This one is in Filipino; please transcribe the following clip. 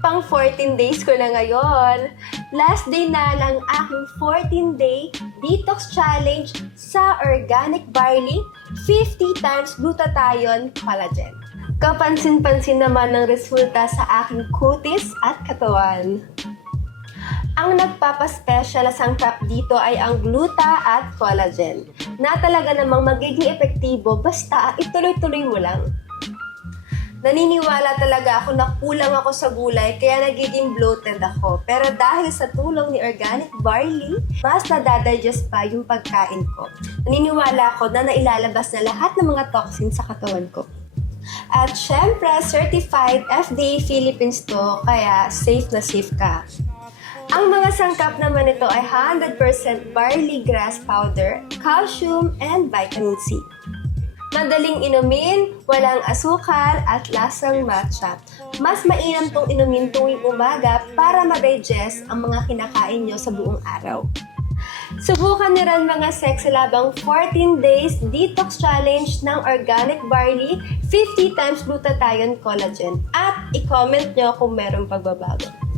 Pang 14 days ko na ngayon. Last day na ng aking 14-day detox challenge sa organic barley, 50 times glutathione collagen. Kapansin-pansin naman ng resulta sa aking kutis at katawan. Ang nagpapaspecial na sangkap dito ay ang gluta at collagen, na talaga namang magiging epektibo basta ituloy-tuloy mo lang. Naniniwala talaga ako na kulang ako sa gulay kaya nagiging bloated ako. Pero dahil sa tulong ni organic barley, mas nadadigest pa yung pagkain ko. Naniniwala ako na nailalabas na lahat ng mga toxins sa katawan ko. At syempre, certified FDA Philippines to, kaya safe na safe ka. Ang mga sangkap naman nito ay 100% barley grass powder, calcium, and vitamin C. Madaling inumin, walang asukal, at lasang matcha. Mas mainam tong inumin tuwing umaga para ma-digest ang mga kinakain nyo sa buong araw. Subukan nyo rin mga sexy labang 14 days detox challenge ng organic barley, 50 times glutathione collagen, at i-comment nyo kung merong pagbabago.